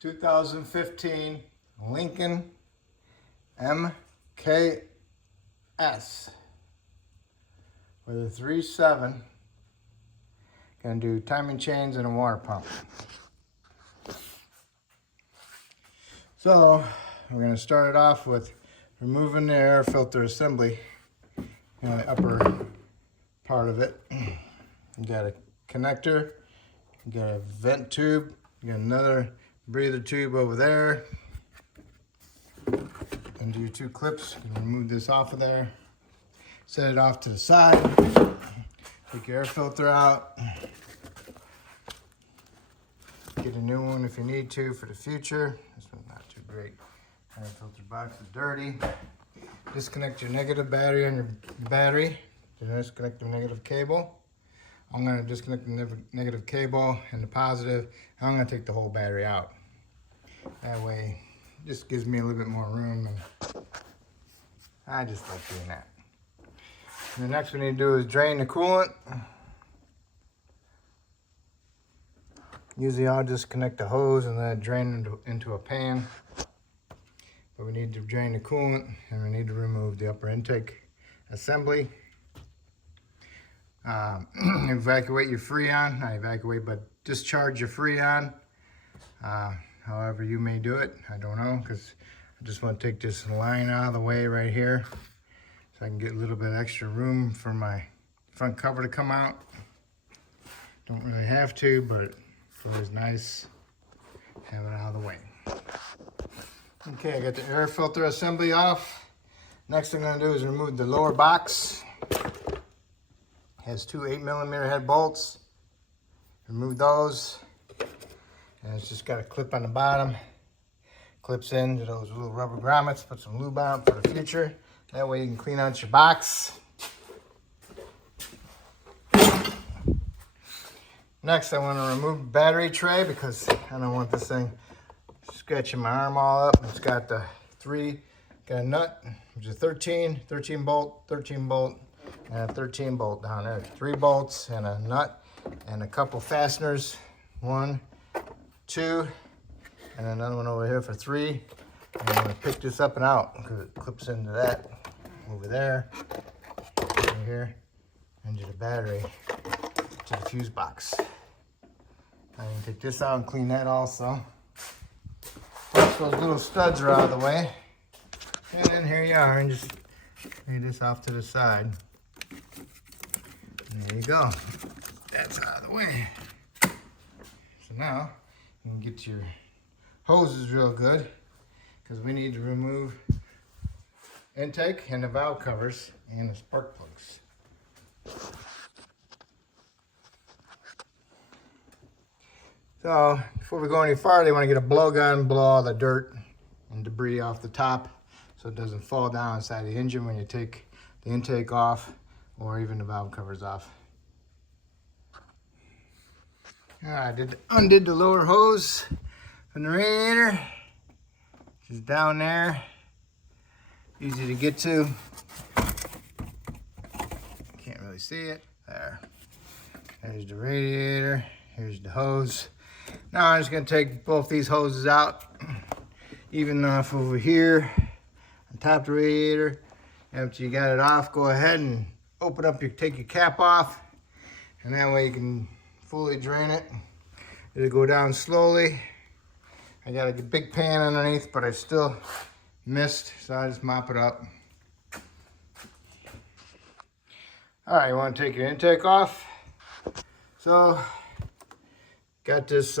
2015 Lincoln MKS with a 3.7. Gonna do timing chains and a water pump. So we're gonna start it off with removing the air filter assembly, the upper part of it. You got a connector, you got a vent tube, you got another breather tube over there. Undo your two clips, you can remove this off of there. Set it off to the side. Take your air filter out. Get a new one if you need to for the future. This one's not too great. Air filter box is dirty. Disconnect your negative battery on your battery. Disconnect the negative cable. I'm going to disconnect the negative cable and the positive. I'm going to take the whole battery out. That way, it just gives me a little bit more room. And I just like doing that. And the next we need to do is drain the coolant. Usually I'll just connect the hose and then drain into a pan. But we need to drain the coolant and we need to remove the upper intake assembly. Evacuate your Freon, not evacuate, but discharge your Freon. However you may do it, I don't know, because I just want to take this line out of the way right here so I can get a little bit extra room for my front cover to come out. Don't really have to, but it's always nice to have it out of the way. Okay, I got the air filter assembly off. Next thing I'm going to do is remove the lower box. Has two 8mm head bolts. Remove those. And it's just got a clip on the bottom. Clips into those little rubber grommets. Put some lube on for the future. That way you can clean out your box. Next I want to remove the battery tray because I don't want this thing scratching my arm all up. It's got the got a nut, which is 13 bolt, and a 13 bolt down there. 3 bolts and a nut and a couple fasteners. 1, 2, and another one over here for 3. And I'm gonna pick this up and out because it clips into that over there, over here, into the battery, to the fuse box. I can take this out and clean that also. Once those little studs are out of the way, and then here you are, and just lay this off to the side. And there you go. That's out of the way. So now you can get your hoses real good because we need to remove intake and the valve covers and the spark plugs. So before we go any farther, you want to get a blowgun, blow all the dirt and debris off the top so it doesn't fall down inside the engine when you take the intake off or even the valve covers off. I undid the lower hose from the radiator, which is down there. Easy to get to. Can't really see it. There. There's the radiator. Here's the hose. Now I'm just going to take both these hoses out, even off over here on top of the radiator. After you got it off, go ahead and open up take your cap off, and that way you can fully drain it. It'll go down slowly. I got a big pan underneath, but I still missed, so I just mop it up. All right, you want to take your intake off. So, got this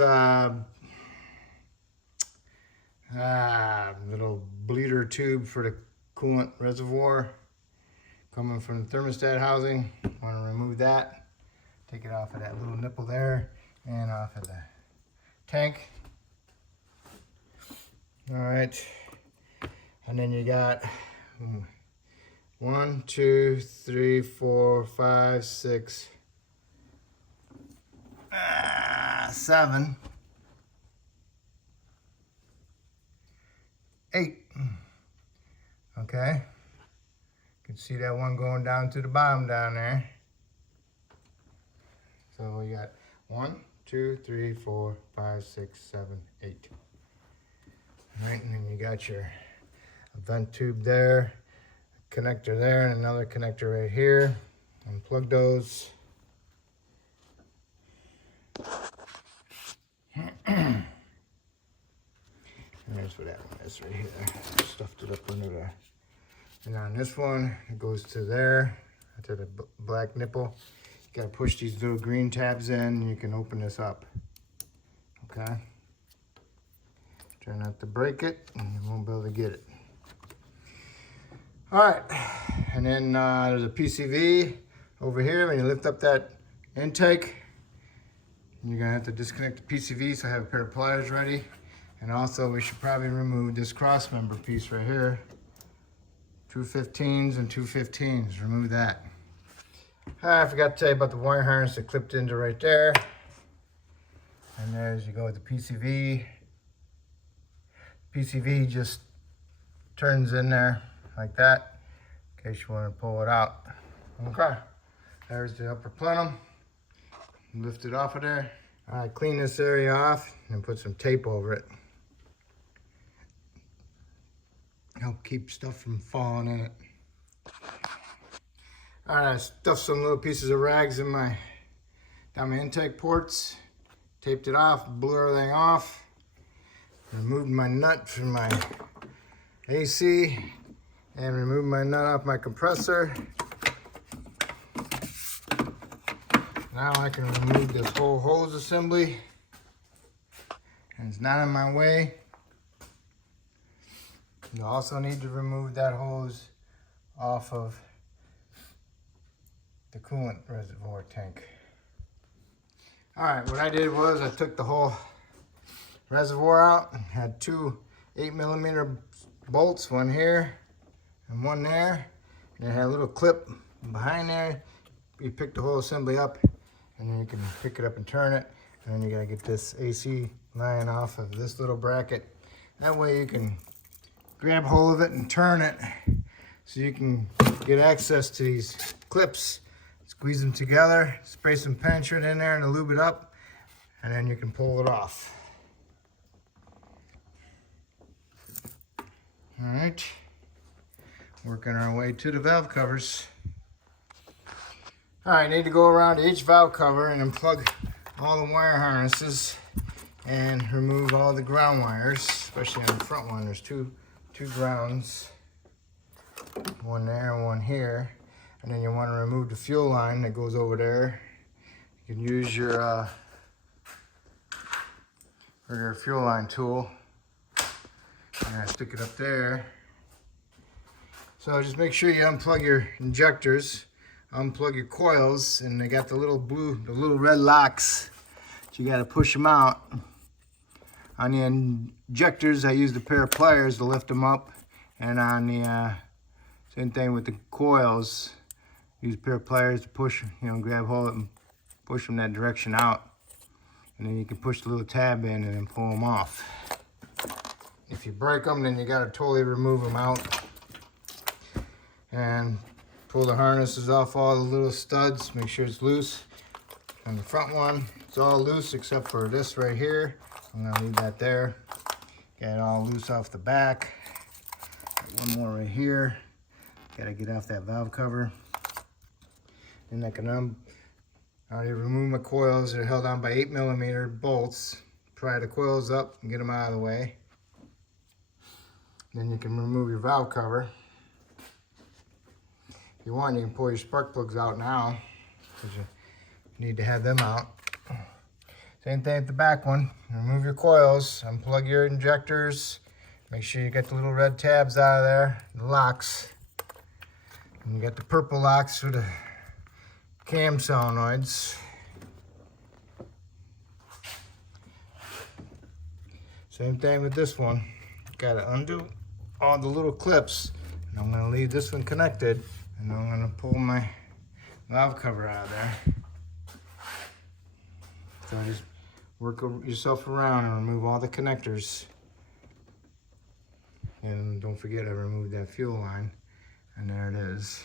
little bleeder tube for the coolant reservoir coming from the thermostat housing. Want to remove that. Take it off of that little nipple there and off of the tank. All right, and then you got 1, 2, 3, 4, 5, 6, 7, 8. Okay, you can see that one going down to the bottom down there. So we got 1, 2, 3, 4, 5, 6, 7, 8. Right, and then you got your vent tube there, connector there, and another connector right here. Unplug those. And there's what that one is right here. Stuffed it up under there. And on this one, it goes to there, to the black nipple. You gotta push these little green tabs in, and you can open this up. Okay? Try not to break it, and you won't be able to get it. All right, and then there's a PCV over here. When you lift up that intake, you're gonna have to disconnect the PCV, so I have a pair of pliers ready. And also, we should probably remove this cross member piece right here. 215s and 215s, remove that. I forgot to tell you about the wire harness that clipped into right there. And there's, you go with the PCV. PCV just turns in there like that, in case you want to pull it out. Okay, there's the upper plenum. Lift it off of there. All right, clean this area off and put some tape over it. Help keep stuff from falling in it. All right, I stuffed some little pieces of rags in down my intake ports. Taped it off, blew everything off. Removed my nut from my AC and removed my nut off my compressor. Now I can remove this whole hose assembly, and it's not in my way. You also need to remove that hose off of the coolant reservoir tank. All right, what I did was I took the whole reservoir out and had two 8mm bolts, one here and one there. And it had a little clip behind there. You pick the whole assembly up, and then you can pick it up and turn it. And then you gotta get this AC line off of this little bracket. That way you can grab hold of it and turn it, so you can get access to these clips. Squeeze them together, spray some penetrant in there and lube it up, and then you can pull it off. All right, working our way to the valve covers. All right, need to go around each valve cover and unplug all the wire harnesses and remove all the ground wires, especially on the front one. There's two grounds, one there and one here. And then you want to remove the fuel line that goes over there. You can use your fuel line tool and stick it up there. So just make sure you unplug your injectors, unplug your coils, and they got the little red locks. So you got to push them out. On the injectors, I used a pair of pliers to lift them up, and on the same thing with the coils. Use a pair of pliers to push, grab hold of it and push them that direction out. And then you can push the little tab in and then pull them off. If you break them, then you got to totally remove them out. And pull the harnesses off all the little studs, make sure it's loose. On the front one, it's all loose except for this right here. I'm gonna leave that there. Got it all loose off the back. Got one more right here. Gotta get off that valve cover. And I can already remove my coils. They're held on by 8mm bolts. Pry the coils up and get them out of the way. Then you can remove your valve cover. If you want, you can pull your spark plugs out now, because you need to have them out. Same thing at the back one. Remove your coils, unplug your injectors. Make sure you get the little red tabs out of there, the locks. And you got the purple locks for the cam solenoids. Same thing with this one. Got to undo all the little clips. And I'm going to leave this one connected, and I'm going to pull my valve cover out of there. So just work yourself around and remove all the connectors. And don't forget, I removed that fuel line, and there it is.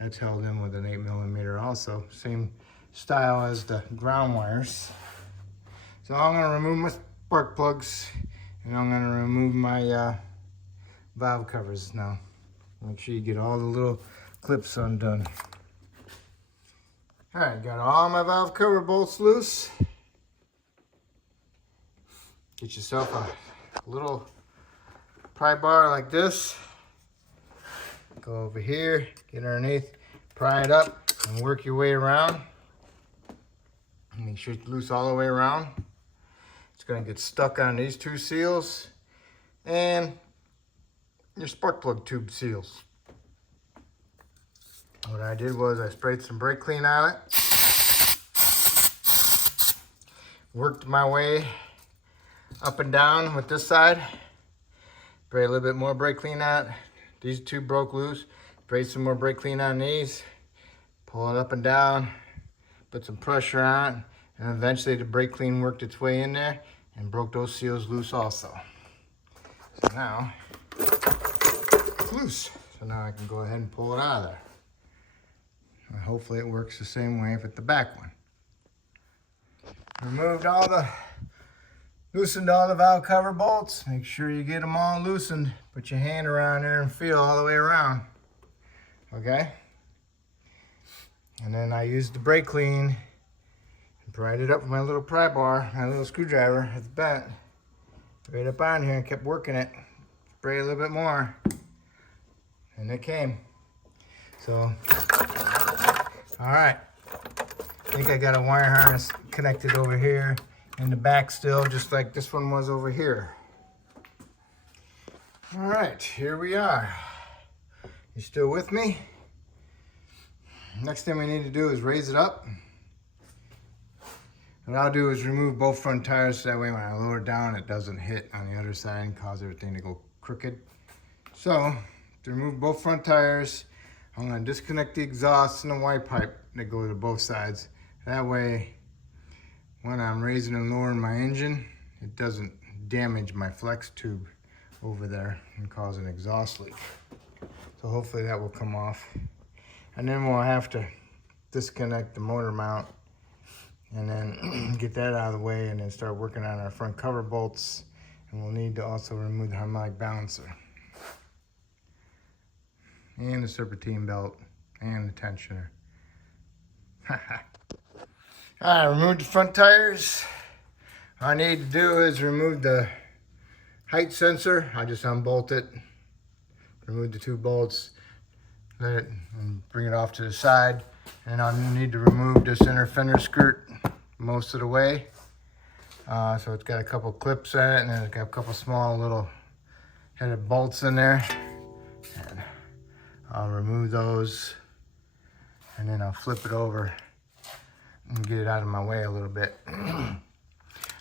That's held in with an 8mm also. Same style as the ground wires. So I'm gonna remove my spark plugs And I'm gonna remove my valve covers now. Make sure you get all the little clips undone. All right, got all my valve cover bolts loose. Get yourself a little pry bar like this. Go over here, get underneath, pry it up, and work your way around. Make sure it's loose all the way around. It's gonna get stuck on these two seals and your spark plug tube seals. What I did was I sprayed some brake clean on it. Worked my way up and down with this side. Spray a little bit more brake clean on it. These two broke loose. Spray some more brake clean on these. Pull it up and down. Put some pressure on it. And eventually the brake clean worked its way in there and broke those seals loose also. So now it's loose. So now I can go ahead and pull it out of there. And hopefully it works the same way with the back one. Loosened all the valve cover bolts. Make sure you get them all loosened. Put your hand around there and feel all the way around. Okay? And then I used the brake clean and pried it up with my little pry bar, my little screwdriver. It's bent. Right up on here and kept working it. Spray a little bit more. And it came. So, alright. I think I got a wire harness connected over here in the back still, just like this one was over here. All right, here we are. You still with me? Next thing we need to do is raise it up. What I'll do is remove both front tires so that way when I lower it down, it doesn't hit on the other side and cause everything to go crooked. So, to remove both front tires, I'm gonna disconnect the exhaust and the white pipe that go to both sides. That way, when I'm raising and lowering my engine, it doesn't damage my flex tube over there and cause an exhaust leak. So hopefully that will come off. And then we'll have to disconnect the motor mount and then get that out of the way and then start working on our front cover bolts. And we'll need to also remove the harmonic balancer and the serpentine belt and the tensioner. I removed the front tires. All I need to do is remove the height sensor. I just unbolt it, remove the two bolts, let it and bring it off to the side. And I'll need to remove this inner fender skirt most of the way. So it's got a couple clips in it, and then it's got a couple small little headed bolts in there. And I'll remove those, and then I'll flip it over and get it out of my way a little bit.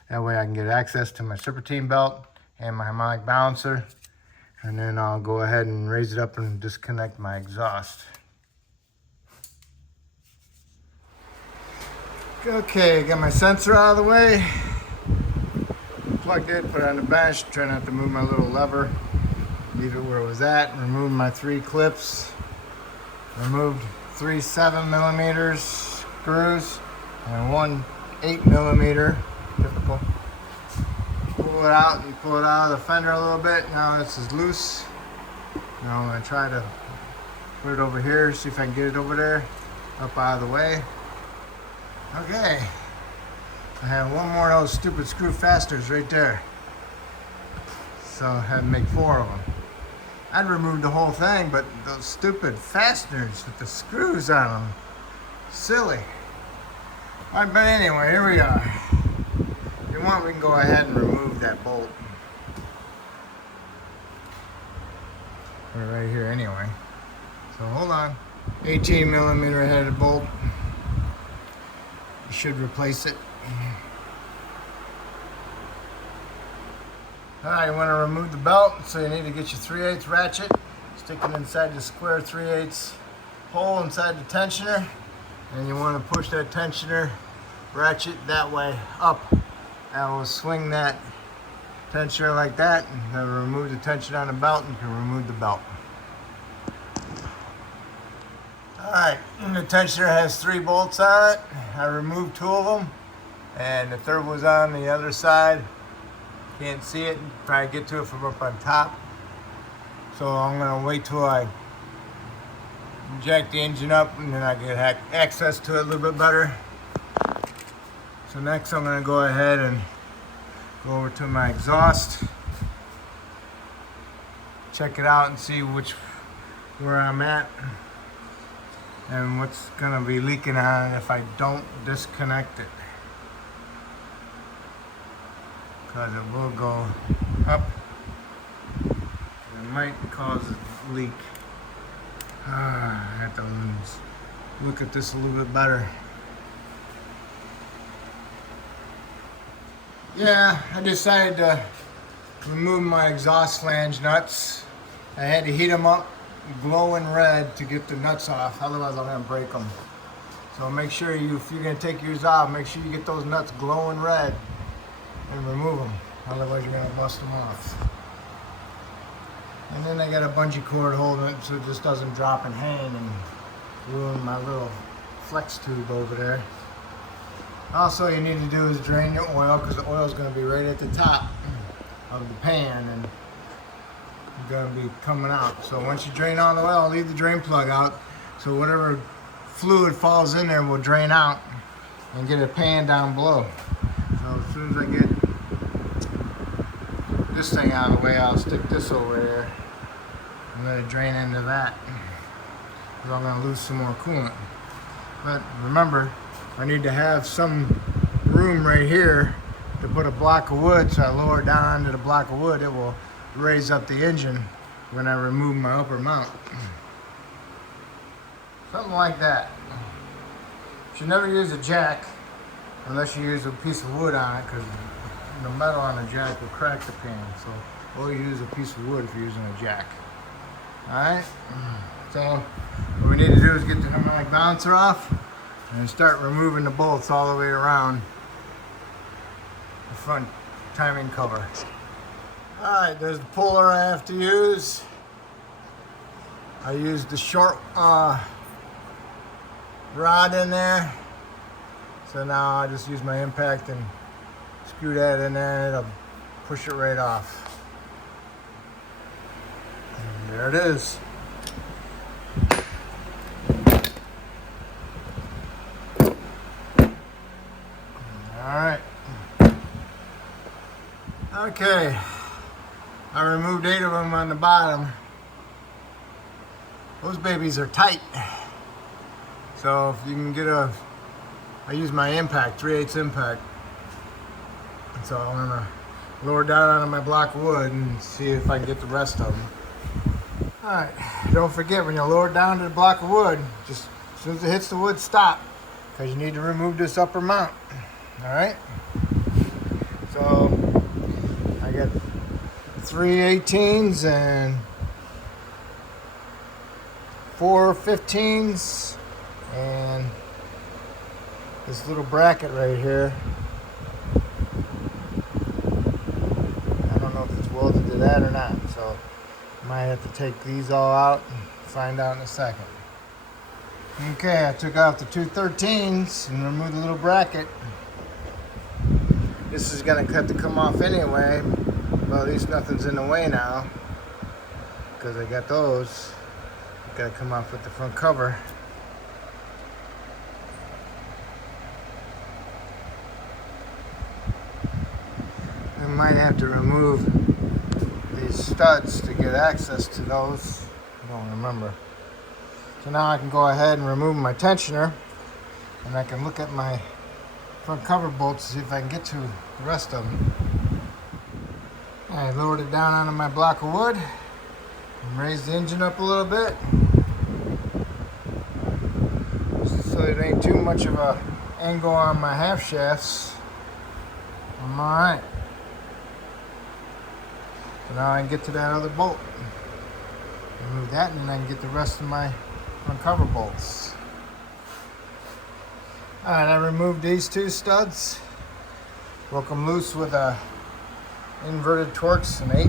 That way I can get access to my serpentine belt and my harmonic balancer. And then I'll go ahead and raise it up and disconnect my exhaust. Okay, got my sensor out of the way. Plugged it, put it on the bench, try not to move my little lever. Leave it where it was at. Removed my 3 clips. Removed 3 7mm screws and 1 8mm, typical. Pull it out and pull it out of the fender a little bit. Now this is loose. Now I'm going to try to put it over here, see if I can get it over there, up out of the way. Okay. I have one more of those stupid screw fasteners right there. So I had to make 4 of them. I'd removed the whole thing, but those stupid fasteners with the screws on them, silly. All right, but anyway, here we are. If you want, we can go ahead and remove that bolt. We're right here anyway. So hold on. 18mm headed bolt. You should replace it. Alright, you want to remove the belt, so you need to get your 3/8 ratchet, stick it inside the square 3/8 hole inside the tensioner, and you want to push that tensioner ratchet that way up. That will swing that tensioner like that, and then remove the tension on the belt, and you can remove the belt. Alright, the tensioner has 3 bolts on it. I removed 2 of them, and the third was on the other side. Can't see it. Try to get to it from up on top. So I'm gonna wait till I jack the engine up and then I get access to it a little bit better. So next I'm gonna go ahead and go over to my exhaust. Check it out and see where I'm at and what's gonna be leaking on it if I don't disconnect it. Because it will go up. It might cause a leak. I have to look at this a little bit better. Yeah, I decided to remove my exhaust flange nuts. I had to heat them up glowing red to get the nuts off, otherwise I'm going to break them. So make sure if you're going to take yours off, make sure you get those nuts glowing red and remove them, otherwise you're going to bust them off. And then I got a bungee cord holding it so it just doesn't drop and hang and ruin my little flex tube over there. Also, you need to do is drain your oil, because the oil is going to be right at the top of the pan and going to be coming out. So once you drain all the oil, leave the drain plug out so whatever fluid falls in there will drain out and get a pan down below. So as soon as I get this thing out of the way, I'll stick this over there and let it drain into that, because I'm going to lose some more coolant. But remember, I need to have some room right here to put a block of wood, so I lower it down onto the block of wood. It will raise up the engine when I remove my upper mount. Something like that. You should never use a jack unless you use a piece of wood on it, because the metal on a jack will crack the pan. So always use a piece of wood if you're using a jack. Alright? So what we need to do is get the harmonic balancer off and start removing the bolts all the way around the front timing cover. Alright, there's the puller I have to use. I used the short rod in there. So now I just use my impact and screw that in there and it'll push it right off. And there it is. Alright. Okay. I removed 8 of them on the bottom. Those babies are tight. So if you can get I use my impact, 3/8 impact. So I'm gonna lower down onto my block of wood and see if I can get the rest of them. Alright, don't forget when you lower it down to the block of wood, just as soon as it hits the wood, stop. Because you need to remove this upper mount. Alright? So I got 3 18s and 4 15s and this little bracket right here. I don't know if it's welded to that or not, so I might have to take these all out and find out in a second. Okay, I took out the 2 13s and removed the little bracket. This is gonna have to come off anyway, but at least nothing's in the way now, because I got those. Gotta come off with the front cover. I might have to remove these studs to get access to those. I don't remember. So now I can go ahead and remove my tensioner, and I can look at my front cover bolts to see if I can get to the rest of them. I lowered it down onto my block of wood and raised the engine up a little bit so it ain't too much of a angle on my half shafts. I'm alright. So now I can get to that other bolt. Remove that, and then I can get the rest of my front cover bolts. Alright, I removed these 2 studs. Broke them loose with a inverted Torx, an 8.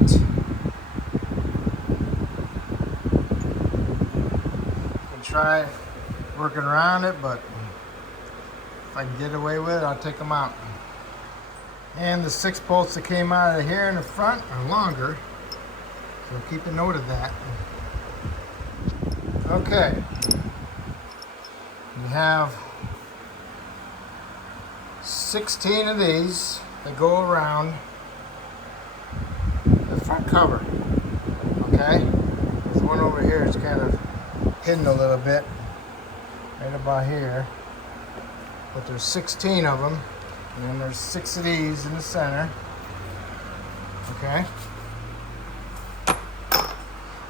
Can try working around it, but if I can get away with it, I'll take them out. And the 6 bolts that came out of here in the front are longer, so keep a note of that. Okay, you have 16 of these that go around the front cover. Okay, this one over here is kind of hidden a little bit, right about here, but there's 16 of them, and then there's 6 of these in the center. Okay,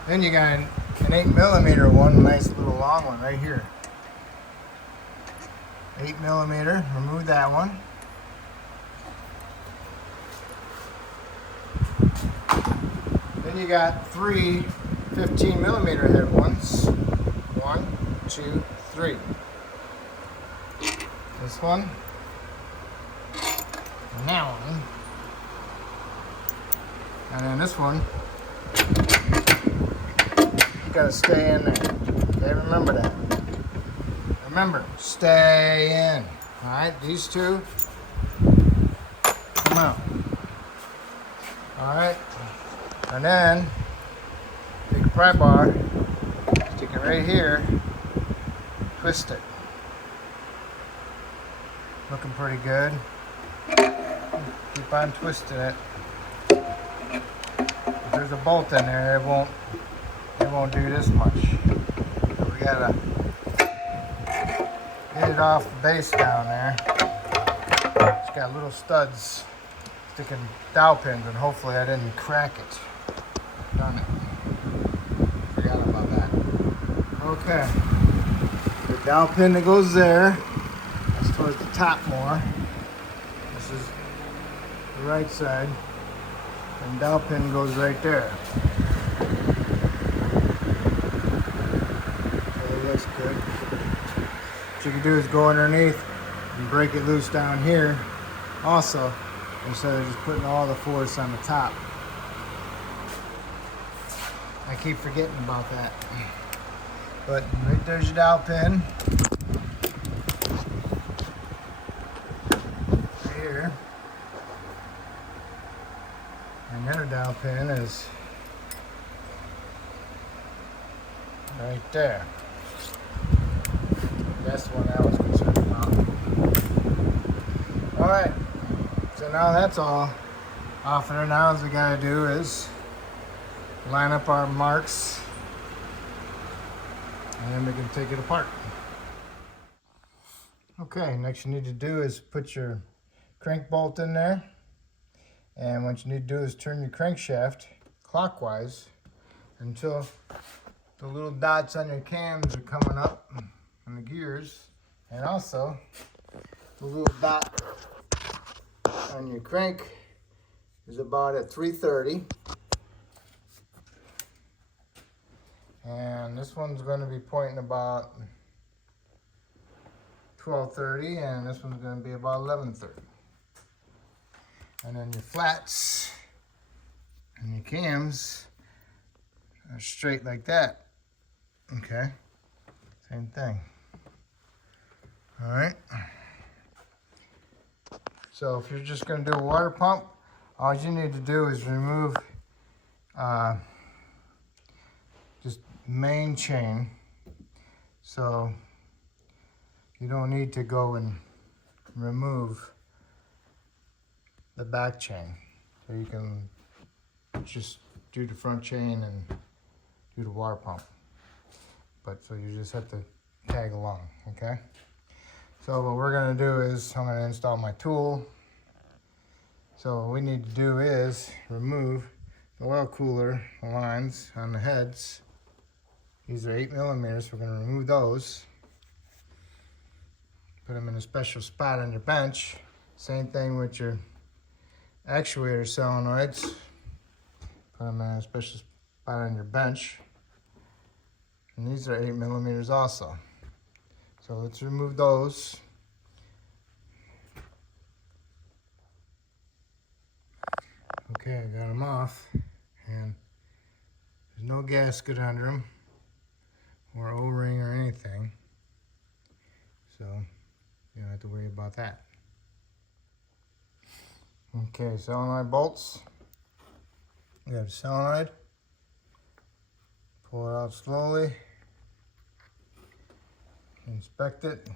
then you got an 8mm one, nice little long one right here. 8mm, remove that one. Then you got 3 15mm head ones. 1, 2, 3. This one. And that one. And then this one. You gotta stay in there. Okay, remember that. Remember, stay in. Alright, these two come out. Alright. And then take a pry bar, stick it right here, twist it. Looking pretty good. Keep on twisting it. If there's a bolt in there, it won't do this much. So we gotta get it off the base down there. It's got little studs sticking dowel pins, and hopefully I didn't crack it. Darn it. Forgot about that. Okay. The dowel pin that goes there, that's towards the top more. This is the right side. And dowel pin goes right there. So it looks good. What you can do is go underneath and break it loose down here also, instead of just putting all the force on the top. I keep forgetting about that. But right there's your dowel pin. Right here. And the other dowel pin is right there. That's the one I was concerned about. Alright. So now that's all off there. Now all we gotta do is line up our marks, and then we can take it apart. Okay, next you need to do is put your crank bolt in there, and what you need to do is turn your crankshaft clockwise until the little dots on your cams are coming up on the gears, and also the little dot on your crank is about at 330. And this one's going to be pointing about 1230, and this one's going to be about 1130. And then your flats and your cams are straight like that. Okay, same thing. All right. So if you're just going to do a water pump, all you need to do is remove just main chain. So you don't need to go and remove the back chain. So you can just do the front chain and do the water pump. But so you just have to tag along, okay? So what we're gonna do is I'm gonna install my tool. So what we need to do is remove the oil cooler lines on the heads. These are 8mm, we're gonna remove those. Put them in a special spot on your bench. Same thing with your actuator solenoids. Put them in a special spot on your bench. And these are 8mm also. So let's remove those. Okay, I got them off, and there's no gasket under them or O-ring or anything, so you don't have to worry about that. Okay, solenoid bolts. We have solenoid. Pull it out slowly. Inspect it.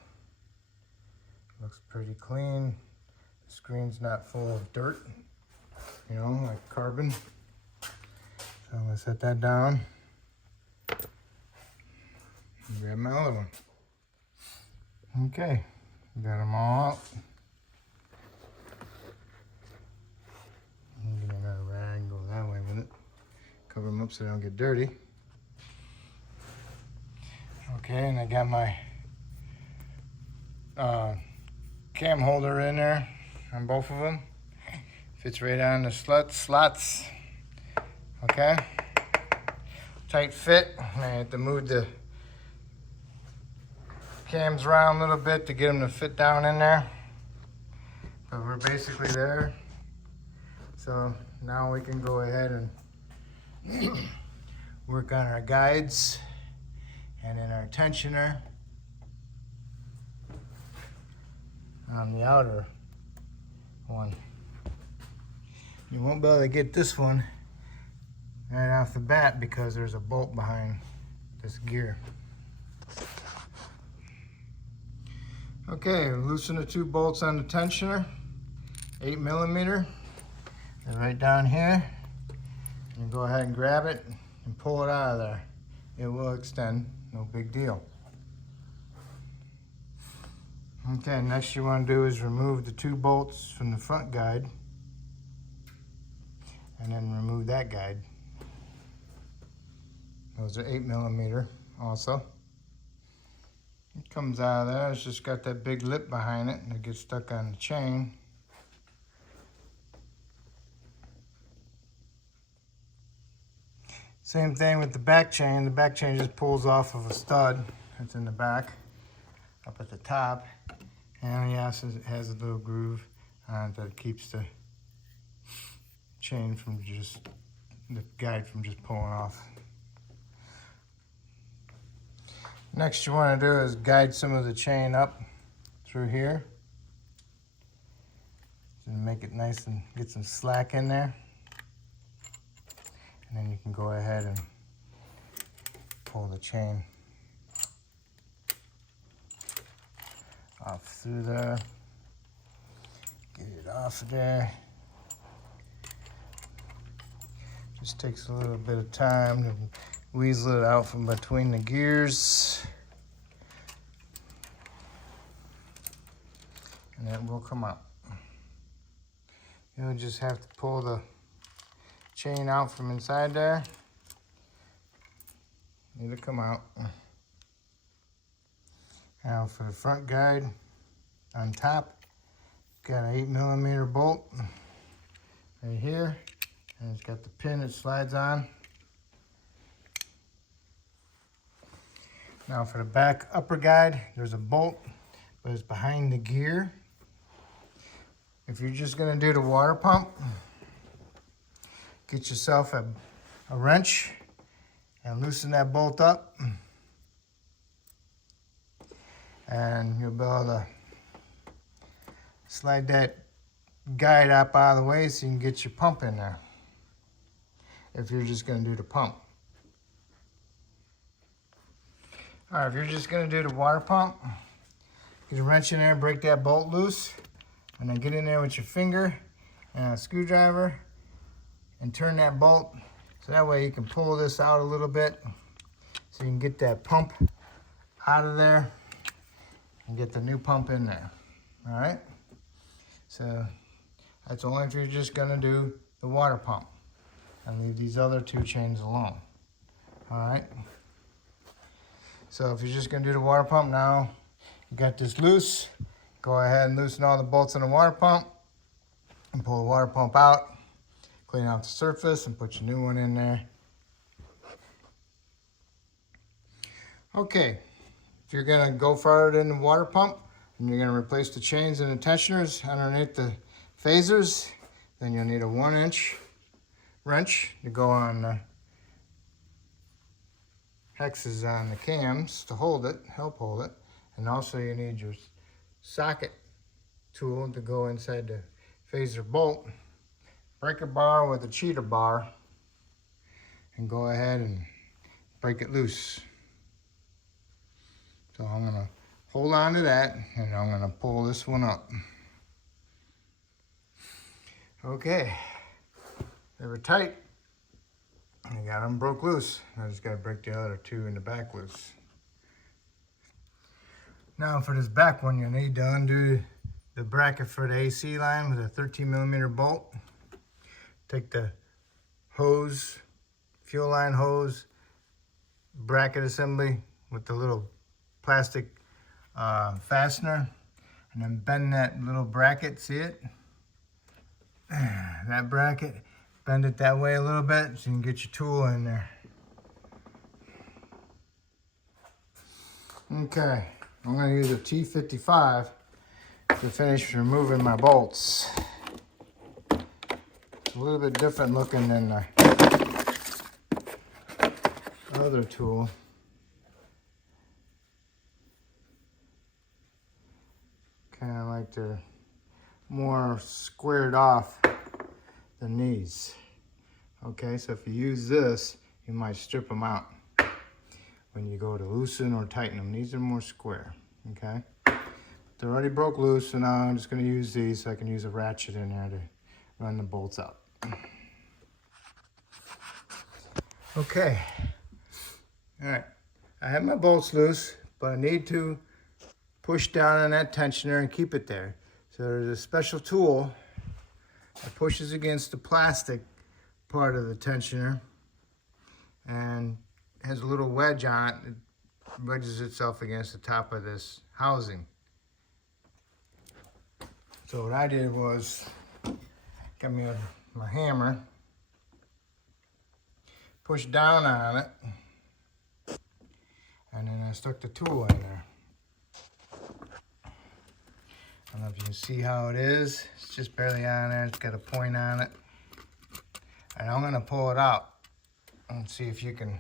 Looks pretty clean. The screen's not full of dirt, you know, like carbon. So I'm gonna set that down. And grab my other one. Okay, got them all out. I'm gonna get a rag and go that way with it. Cover them up so they don't get dirty. Okay, and I got my cam holder in there on both of them. Fits right on the slots. Okay, tight fit. I have to move the cams around a little bit to get them to fit down in there. But we're basically there. So now we can go ahead and work on our guides and then our tensioner on the outer one. You won't be able to get this one right off the bat because there's a bolt behind this gear. Okay, loosen the 2 bolts on the tensioner, 8mm. They're right down here. You go ahead and grab it and pull it out of there. It will extend, no big deal. Okay, next you want to do is remove the 2 bolts from the front guide and then remove that guide. Those are 8mm also. It comes out of there, it's just got that big lip behind it and it gets stuck on the chain. Same thing with the back chain. The back chain just pulls off of a stud that's in the back, up at the top. And yes, it has a little groove on it that keeps the chain from the guide from just pulling off. Next you want to do is guide some of the chain up through here. So make it nice and get some slack in there. And then you can go ahead and pull the chain off through there. Get it off of there. Just takes a little bit of time to weasel it out from between the gears. And that will come out. You'll just have to pull the chain out from inside there. It'll come out. Now for the front guide on top, got an 8mm bolt right here, and it's got the pin it slides on. Now for the back upper guide, there's a bolt, but it's behind the gear. If you're just gonna do the water pump, get yourself a wrench and loosen that bolt up. And you'll be able to slide that guide up out of the way so you can get your pump in there. If you're just gonna do the pump. All right, if you're just gonna do the water pump, get a wrench in there, break that bolt loose, and then get in there with your finger and a screwdriver and turn that bolt so that way you can pull this out a little bit so you can get that pump out of there and get the new pump in there. All right, so that's only if you're just gonna do the water pump and leave these other 2 chains alone. All right, so if you're just gonna do the water pump, now you got this loose, go ahead and loosen all the bolts in the water pump and pull the water pump out, clean out the surface and put your new one in there. Okay, if you're gonna go farther in the water pump and you're gonna replace the chains and the tensioners underneath the phasers, then you'll need a 1-inch wrench to go on the hexes on the cams to hold it, help hold it. And also you need your socket tool to go inside the phaser bolt, breaker bar with a cheater bar, and go ahead and break it loose. So I'm gonna hold on to that and I'm gonna pull this one up. Okay, they were tight. I got them broke loose. I just gotta break the other two in the back loose. Now for this back one, you need to undo the bracket for the AC line with a 13mm bolt. Take the hose, fuel line hose, bracket assembly with the little plastic fastener, and then bend that little bracket, see it? That bracket, bend it that way a little bit so you can get your tool in there. Okay, I'm going to use a T55 to finish removing my bolts. It's a little bit different looking than the other tool. Kind of like they're more squared off than these. Okay, so if you use this, you might strip them out when you go to loosen or tighten them. These are more square, okay? They're already broke loose, so now I'm just going to use these so I can use a ratchet in there to run the bolts out. Okay, all right, I have my bolts loose, but I need to push down on that tensioner and keep it there. So there's a special tool that pushes against the plastic part of the tensioner and has a little wedge on it. It wedges itself against the top of this housing. So what I did was got me my hammer, push down on it, and then I stuck the tool in there. I don't know if you can see how it is. It's just barely on there. It's got a point on it. And I'm gonna pull it out and see if you can,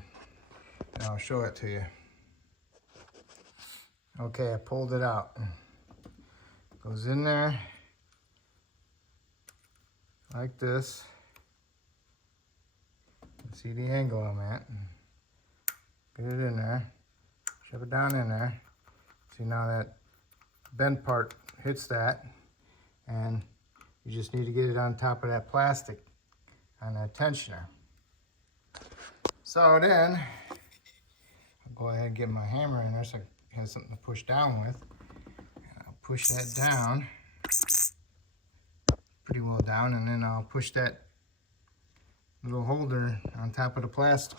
and I'll show it to you. Okay, I pulled it out. Goes in there like this. See the angle I'm at. Get it in there. Shove it down in there. See, now that bent part hits that, and you just need to get it on top of that plastic on that tensioner. So then I'll go ahead and get my hammer in there so it has something to push down with. And I'll push that down pretty well down, and then I'll push that little holder on top of the plastic.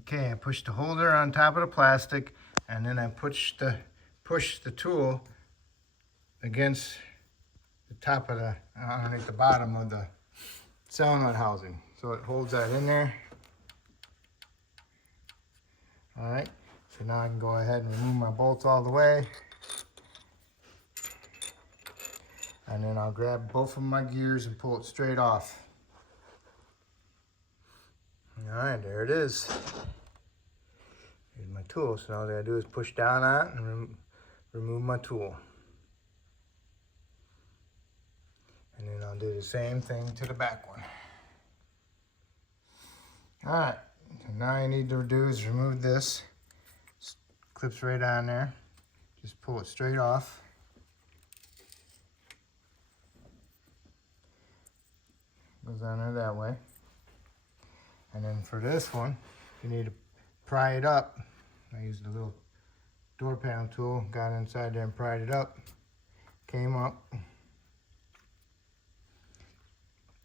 Okay, I pushed the holder on top of the plastic, and then I push the tool against the top of the, underneath the bottom of the solenoid housing. So it holds that in there. All right, so now I can go ahead and remove my bolts all the way. And then I'll grab both of my gears and pull it straight off. All right, there it is. Here's my tool. So now all I gotta do is push down on it and remove my tool. And then I'll do the same thing to the back one. All right, so now all you need to do is remove this. Clips right on there. Just pull it straight off. Goes on there that way. And then for this one, you need to pry it up. I used a little door panel tool, got inside there and pried it up. Came up.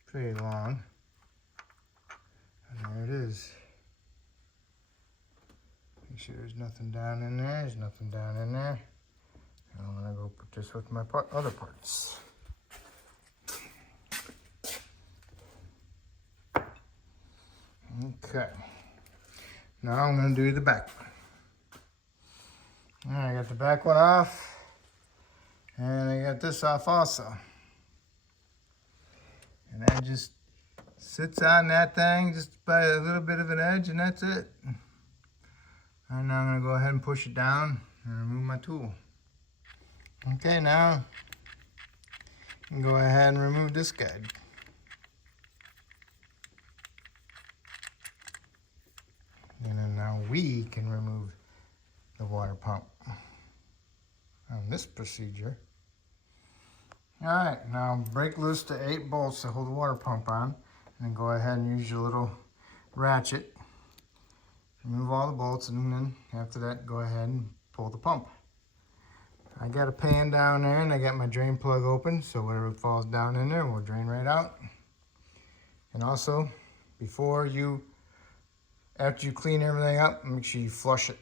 Pretty long. And there it is. Make sure there's nothing down in there. There's nothing down in there. And I'm gonna go put this with my other parts. Okay, now I'm going to do the back one. All right, I got the back one off, and I got this off also. And that just sits on that thing just by a little bit of an edge, and that's it. And now I'm going to go ahead and push it down and remove my tool. Okay, now you can go ahead and remove this guide. And then now we can remove the water pump on this procedure. Alright, now break loose the 8 bolts to hold the water pump on. And then go ahead and use your little ratchet. Remove all the bolts, and then after that go ahead and pull the pump. I got a pan down there and I got my drain plug open, so whatever falls down in there will drain right out. And also, after you clean everything up, make sure you flush it.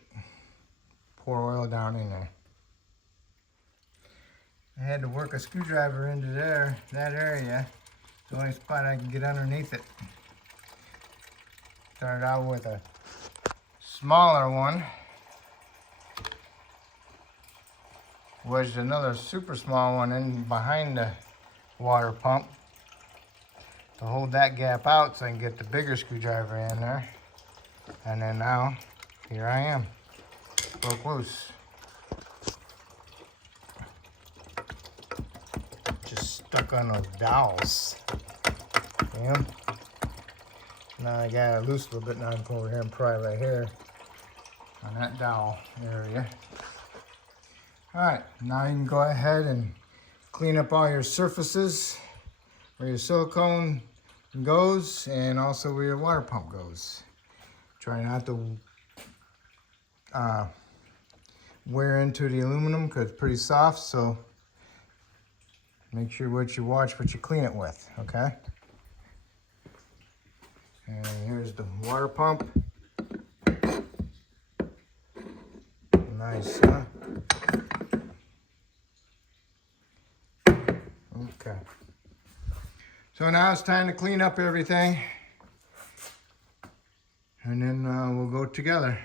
Pour oil down in there. I had to work a screwdriver into that area. It's the only spot I can get underneath it. Started out with a smaller one. Was another super small one in behind the water pump to hold that gap out so I can get the bigger screwdriver in there. And then now, here I am, broke loose. Just stuck on those dowels. Yeah. Now I got it loose a little bit. Now I can come over here and pry right here on that dowel area. Alright, now you can go ahead and clean up all your surfaces where your silicone goes and also where your water pump goes. Try not to wear into the aluminum because it's pretty soft, so make sure what you clean it with, okay? And here's the water pump. Nice, huh? Okay. So now it's time to clean up everything. And then we'll go together.